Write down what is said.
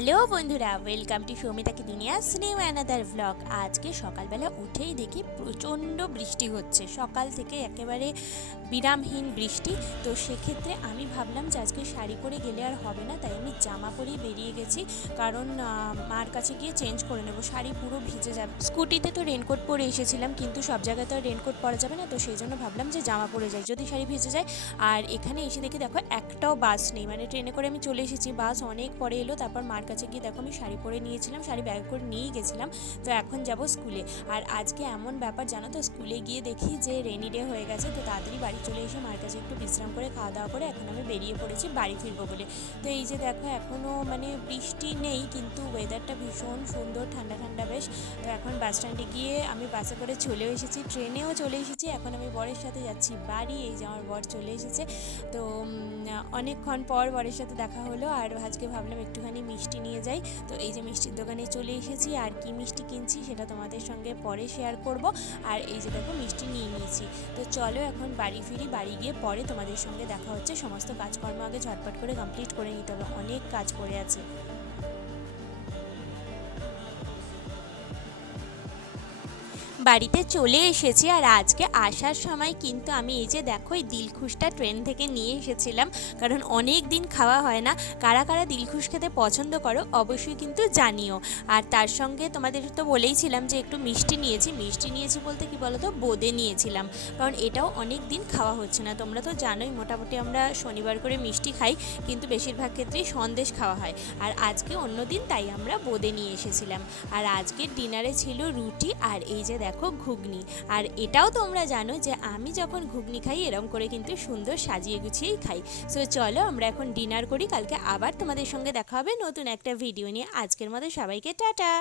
Hello বন্ধুরা, welcome to Soumita কি দুনিয়া সিনেমা অ্যানাদার ভ্লগ। আজকে সকালবেলা উঠেই দেখি প্রচণ্ড বৃষ্টি হচ্ছে, সকাল থেকে একেবারে বিরামহীন বৃষ্টি। তো সেক্ষেত্রে আমি ভাবলাম যে আজকে শাড়ি পরে গেলে আর হবে না, তাই আমি জামা পরেই বেরিয়ে গেছি, কারণ মার কাছে গিয়ে চেঞ্জ করে নেবো, শাড়ি পুরো ভিজে যাবে। স্কুটিতে তো রেনকোট পরে এসেছিলাম, কিন্তু সব জায়গায় তো আর রেনকোট পরা যাবে না, তো সেই জন্য ভাবলাম যে জামা পরে যাই, যদি শাড়ি ভিজে যায়। আর এখানে এসে দেখি দেখো একটাও বাস নেই, মানে ট্রেনে করে আমি চলে এসেছি, বাস অনেক পরে এলো। তারপর মার কাছে গিয়ে দেখো আমি শাড়ি পরে নিয়েছিলাম, শাড়ি ব্যাগ করে নিয়েই গেছিলাম। তো এখন যাব স্কুলে। আর আজকে এমন ব্যাপার জানো তো, স্কুলে গিয়ে দেখি যে রেনি ডে হয়ে গেছে, তো তাড়াতাড়ি বাড়ি চলে এসে মার কাছে একটু বিশ্রাম করে খাওয়া দাওয়া করে এখন আমি বেরিয়ে পড়েছি বাড়ি ফিরবো বলে। তো এই যে দেখো এখনও মানে বৃষ্টি নেই, কিন্তু ওয়েদারটা ভীষণ সুন্দর, ঠান্ডা ঠান্ডা বেশ। তো এখন বাস স্ট্যান্ডে গিয়ে আমি বাসে করে চলেও এসেছি, ট্রেনেও চলে এসেছি, এখন আমি বরের সাথে যাচ্ছি বাড়ি। এই যে আমার বর চলে এসেছে। তো অনেকক্ষণ পর বরের সাথে দেখা হলো, আর আজকে ভাবলাম একটুখানি মিষ্টি নিয়ে যাই। তো এই যে মিষ্টির দোকানে চলে এসেছি, আর কি মিষ্টি কিনছি সেটা তোমাদের সঙ্গে পরে শেয়ার করব। আর এই যে দেখো মিষ্টি নিয়ে নিয়েছি। তো চলো এখন বাড়ি ফিরি, বাড়ি গিয়ে পরে তোমাদের সঙ্গে দেখা হচ্ছে। সমস্ত কাজকর্ম আগে ঝটপট করে কমপ্লিট করে নিতে হবে, অনেক কাজ পড়ে আছে। বাড়িতে চলে এসেছি, আর আজকে আসার সময় কিন্তু আমি এই যে দেখো এই দিলখুশটা ট্রেন থেকে নিয়ে এসেছিলাম, কারণ অনেক দিন খাওয়া হয় না। কারা কারা দিলখুশ খেতে পছন্দ করো অবশ্যই কিন্তু জানিও। আর তার সঙ্গে তোমাদের তো বলেইছিলাম যে একটু মিষ্টি নিয়েছি, মিষ্টি নিয়েছি বলতে কি বলো তো, বোঁদে নিয়েছিলাম, কারণ এটাও অনেক দিন খাওয়া হচ্ছে না। তোমরা তো জানোই মোটামুটি আমরা শনিবার করে মিষ্টি খাই, কিন্তু বেশিরভাগ ক্ষেত্রেই সন্দেশ খাওয়া হয়। আর আজকে অন্য দিন, তাই আমরা বোঁদে নিয়ে এসেছিলাম। আর আজকের ডিনারে ছিল রুটি, আর এই যে দেখো ঘুগনি। আর এটাও তোমরা জানো যে আমি যখন ঘুগনি খাই এরম করে কিন্তু সুন্দর সাজিয়ে গুছিয়েই খাই। সো চলো আমরা এখন ডিনার করি, কালকে আবার তোমাদের সঙ্গে দেখা হবে নতুন একটা ভিডিও নিয়ে। আজকের মতো সবাইকে টাটা।